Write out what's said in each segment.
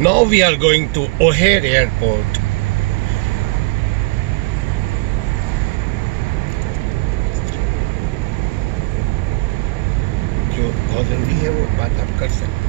Now we are going to O'Hare Airport. जो बहुत ज़रूरी है वो बात आप कर सकते हैं.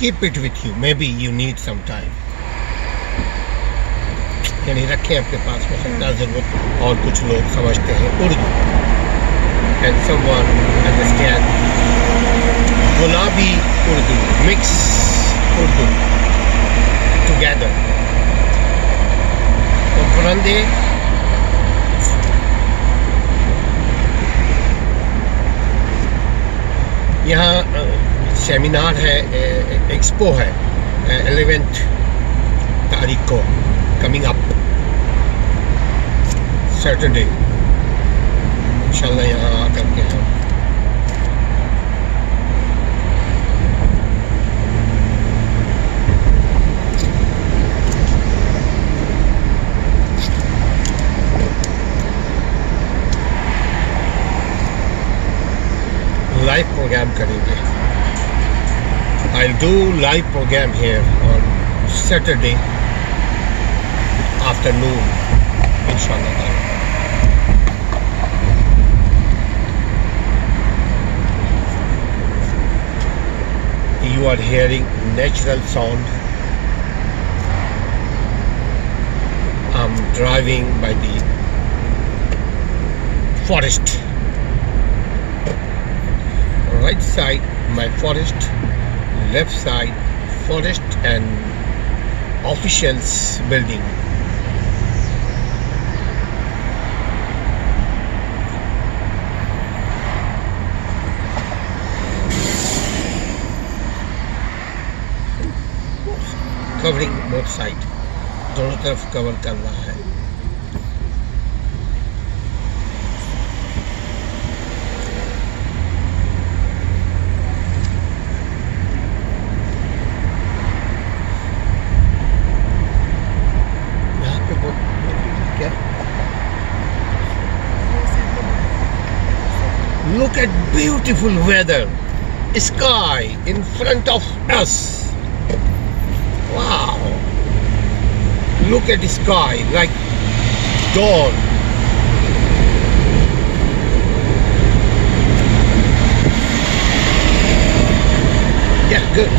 Keep it with you. Maybe you need some time. यानी रखें अपने पास में सकता ज़रूरत. और कुछ लोग समझते हैं उर्दू. And someone understand गुलाबी उर्दू, mix उर्दू together. Comprende? यहाँ सेमिनार है, एक्सपो है 11th तारीख को, कमिंग अप सैटरडे. इंशाल्लाह यहाँ आकर के हम लाइव प्रोग्राम करेंगे. I'll do live program here on Saturday afternoon, inshallah. You are hearing natural sound. I'm driving by the forest. Right side, my forest. Left side, forest and officials building. Covering both sides. दोनों तरफ कवर कर रहा है. Look at beautiful weather, sky in front of us. Wow! Look at the sky like dawn. Yeah, good.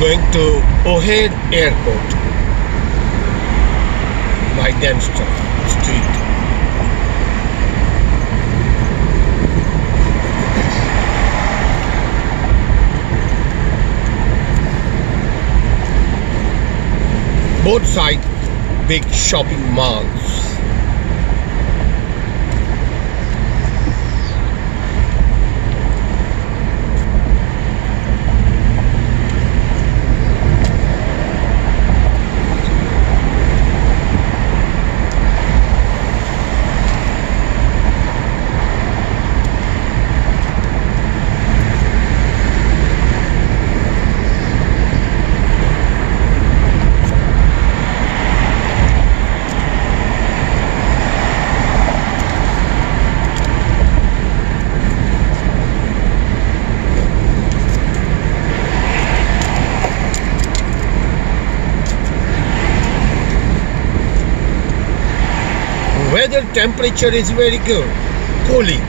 Going to O'Hare Airport by Dempster Street. Both sides big shopping malls. Weather temperature is very good, cooling.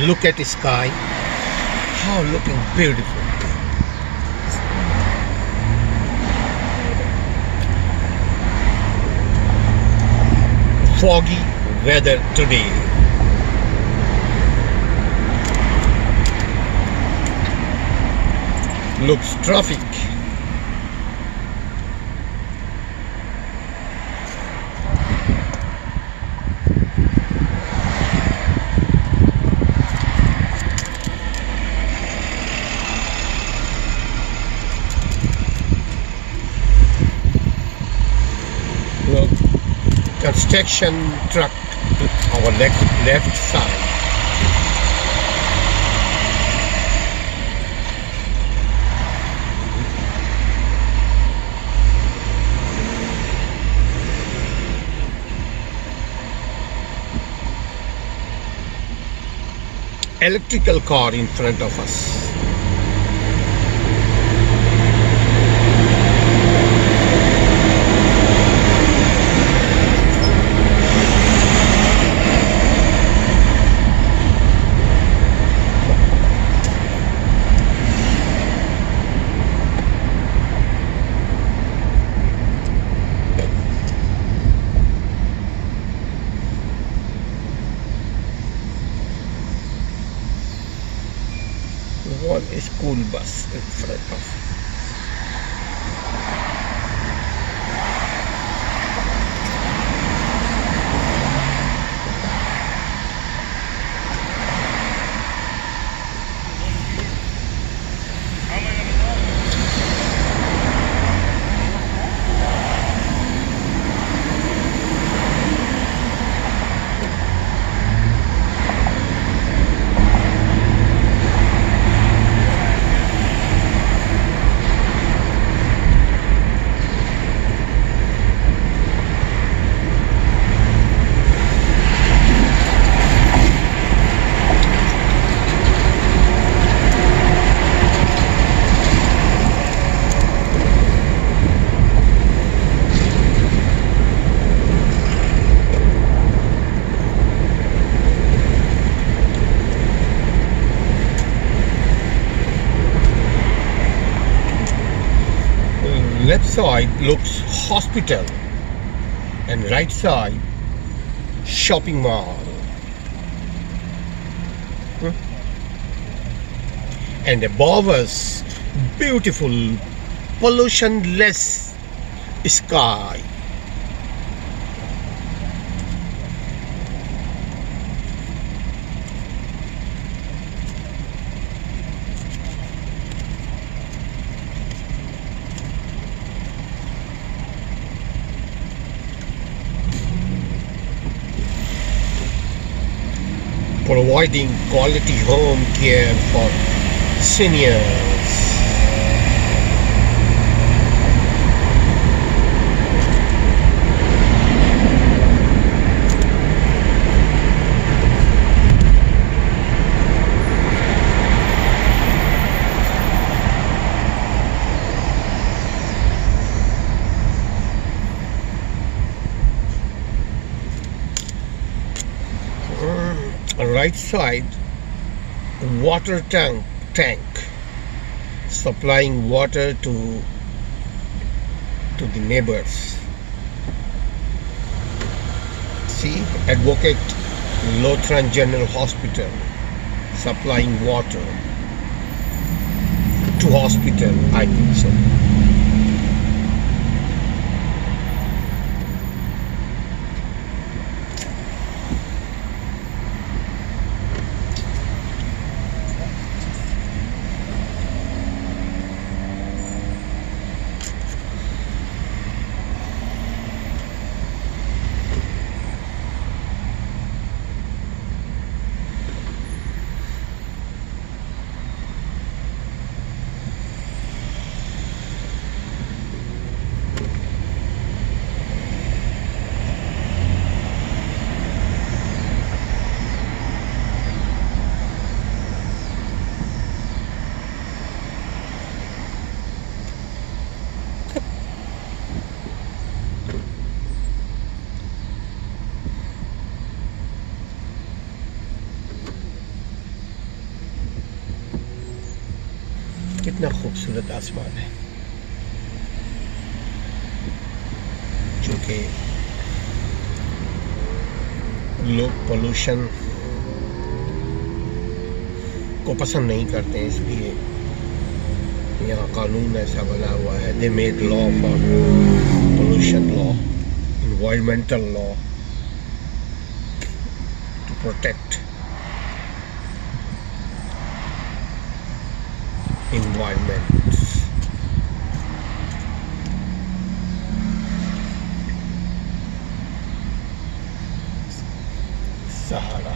Look at the sky. How looking beautiful. Foggy weather today. Looks traffic. Look, construction truck to our left side. Electrical car in front of us. One school bus in front of. Left side looks hospital and right side shopping mall. And above us beautiful pollution-less sky. Providing quality home care for seniors. Right side water tank supplying water to the neighbors. See, Advocate Lutheran General Hospital supplying water to hospital, I think so. कितना खूबसूरत आसमान है, चूँकि लोग पोल्यूशन को पसंद नहीं करते, इसलिए यहाँ कानून ऐसा बना हुआ है. They made law for pollution law, environmental law to protect environment. Sahara.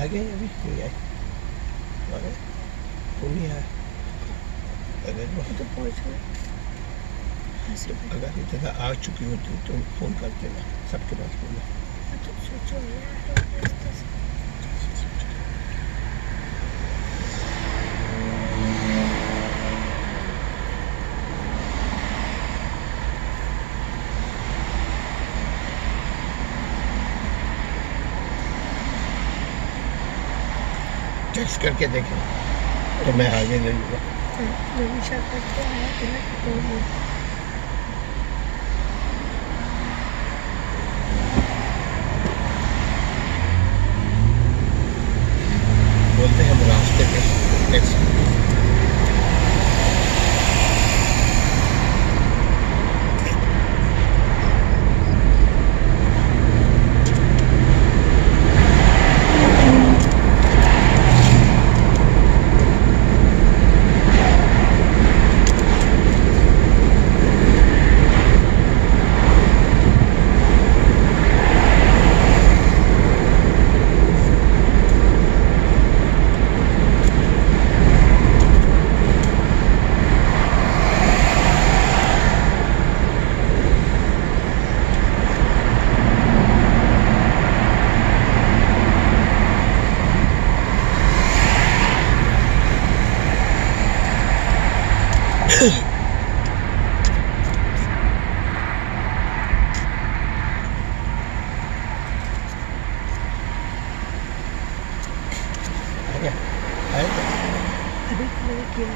आ गए अभी नहीं आए? आ गए? तुम नहीं आए? अगर तो पहुंच गए। अगर जगह आ चुकी होती तो फ़ोन कर देना, सबके पास फ़ोन है। तो सोचो यार, टेक्स्ट करके देखें तो मैं आगे ले लूँगा। निशा करके आया था ना तो वो बोलते हैं हम रास्ते पे टेक्स्ट आ गया? आएगा? अभी नहीं किया।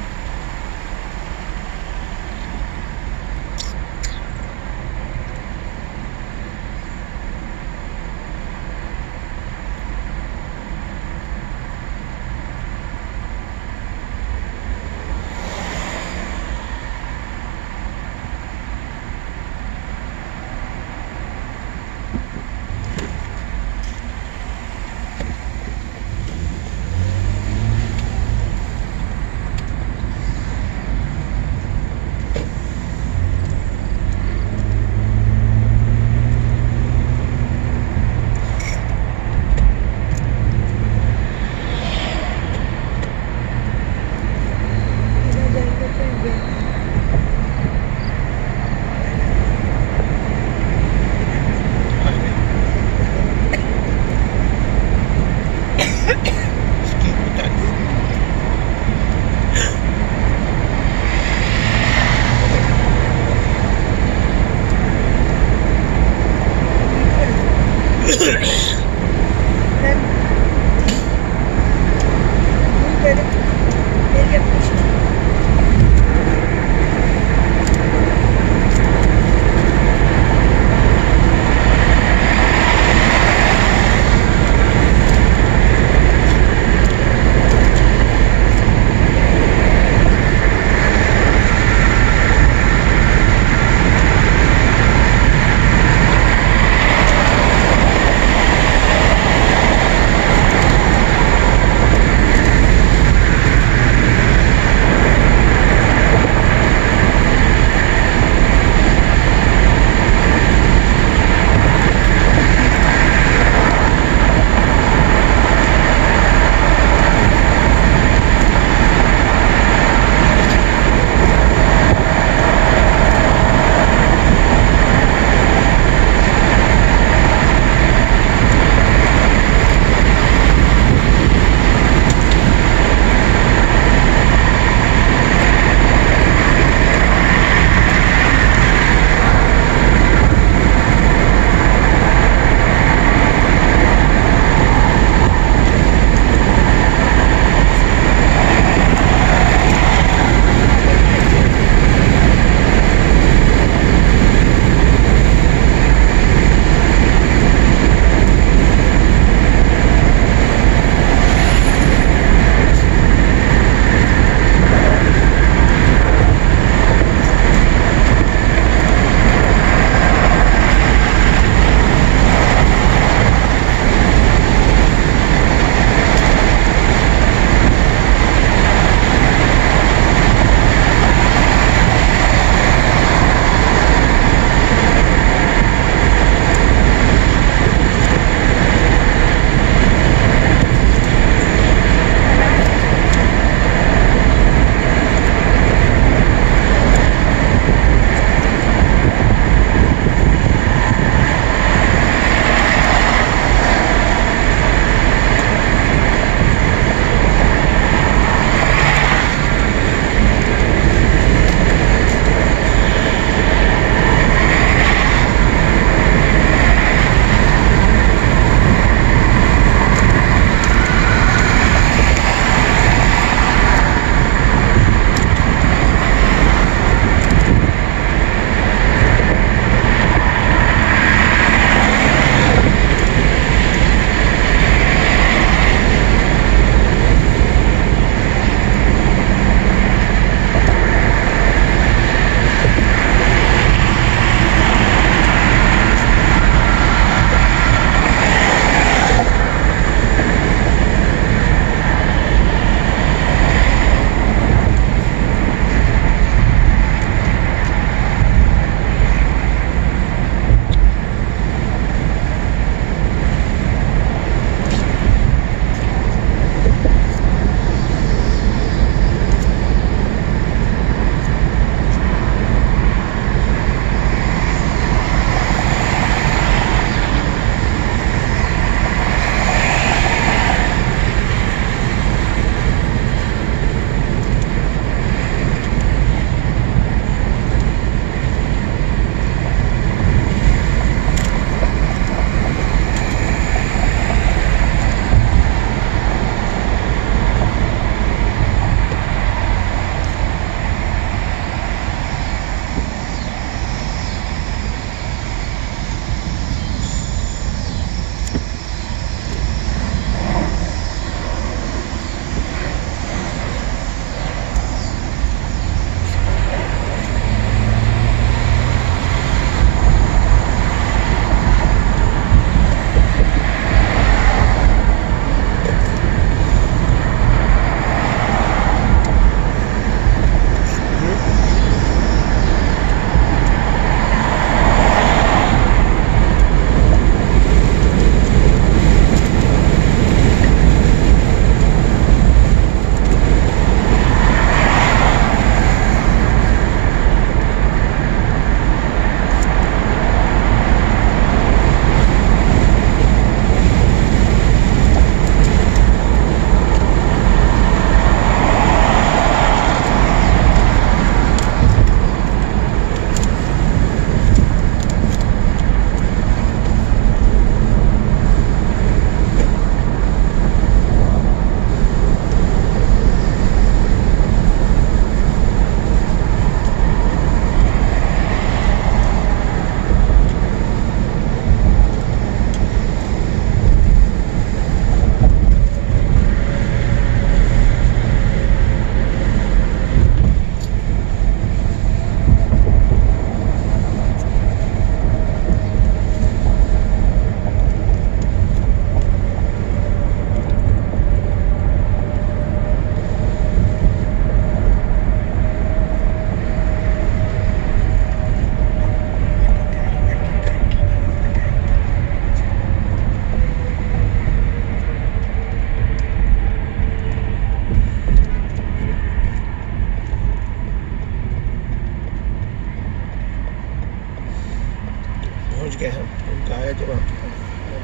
जवाब।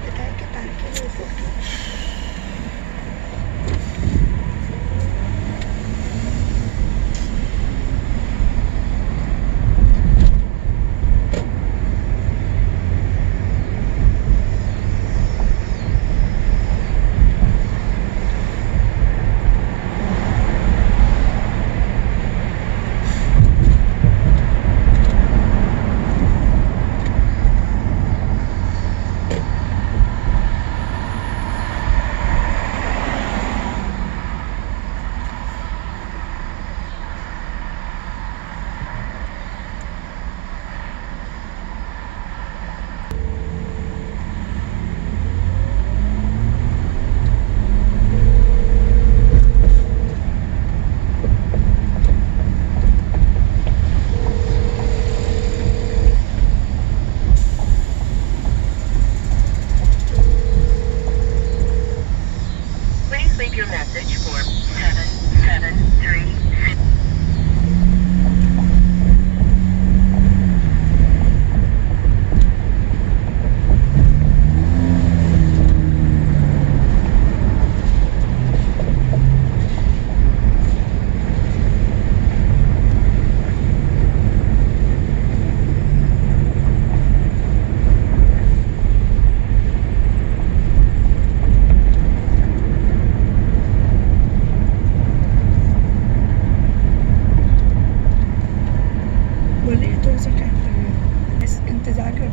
बताया कि पार्किंग में photo Please leave your message for 773. बोले थोड़ा सा टाइम लगेगा, बस इंतजार कर।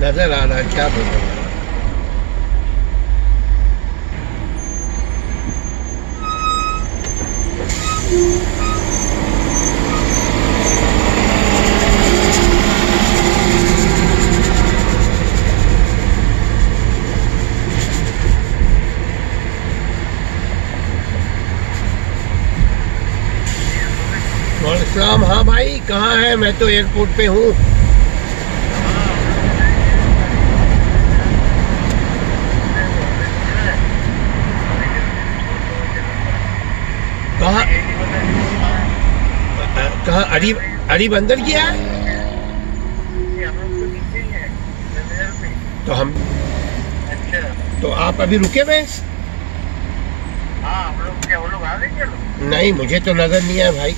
नजर आ रहा है, क्या बोल रहा है? वालेकुम, हाँ भाई, कहाँ है? मैं तो एयरपोर्ट पे हूँ। कहाँ कहाँ? अरीब अंदर गया है? तो हम तो आप अभी रुके हुए? नहीं, मुझे तो नजर नहीं है भाई।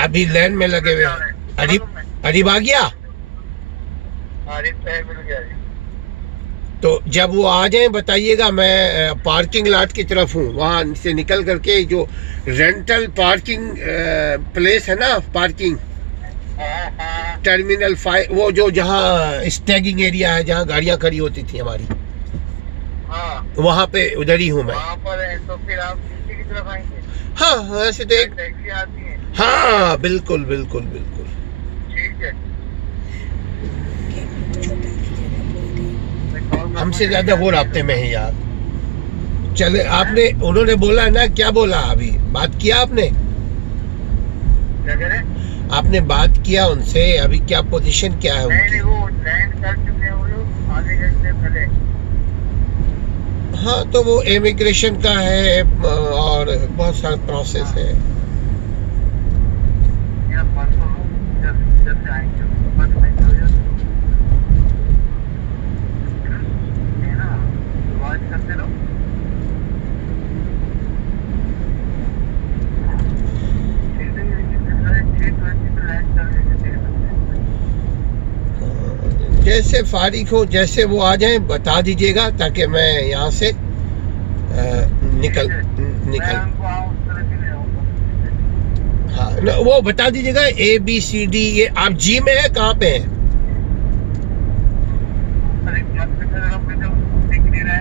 अभी लाइन में लगे हुए हैं। अरीब आ गया? तो जब वो आ जाए बताइएगा। मैं पार्किंग लॉट की तरफ हूँ, वहाँ से निकल करके जो रेंटल पार्किंग प्लेस है ना, पार्किंग टर्मिनल 5, वो जो जहाँ स्टैगिंग एरिया है, जहाँ गाड़ियाँ खड़ी होती थी हमारी, वहाँ पे उधर ही हूँ मैं। तो फिर आप नीचे की तरफ आएंगे? हाँ, वैसे तो एक टैक्सी आती है। हाँ, बिल्कुल बिल्कुल बिल्कुल। ठीक है, हमसे ज्यादा वो रास्ते में है यार। चले, आपने उन्होंने बोला ना, क्या बोला? अभी बात किया आपने? क्या कह रहे? आपने बात किया उनसे? अभी क्या पोजीशन क्या है उनकी? नहीं, वो लैंड कर चुके हैं वो लोग आधे घंटे पहले। हाँ, तो वो इमिग्रेशन का है और बहुत सारा प्रोसेस है। या परसों जब से आएंगे, बस में चल जाते। जैसे फारिग हो, जैसे वो आ जाएं बता दीजिएगा ताकि मैं यहाँ से निकल मैं उनको उस तरह से ले आऊंगा। हाँ वो बता दीजिएगा ABCD। ये आप जी में है, कहाँ पे है? अरे क्या कर रहा हूँ, मुझे दिख नहीं रहा है।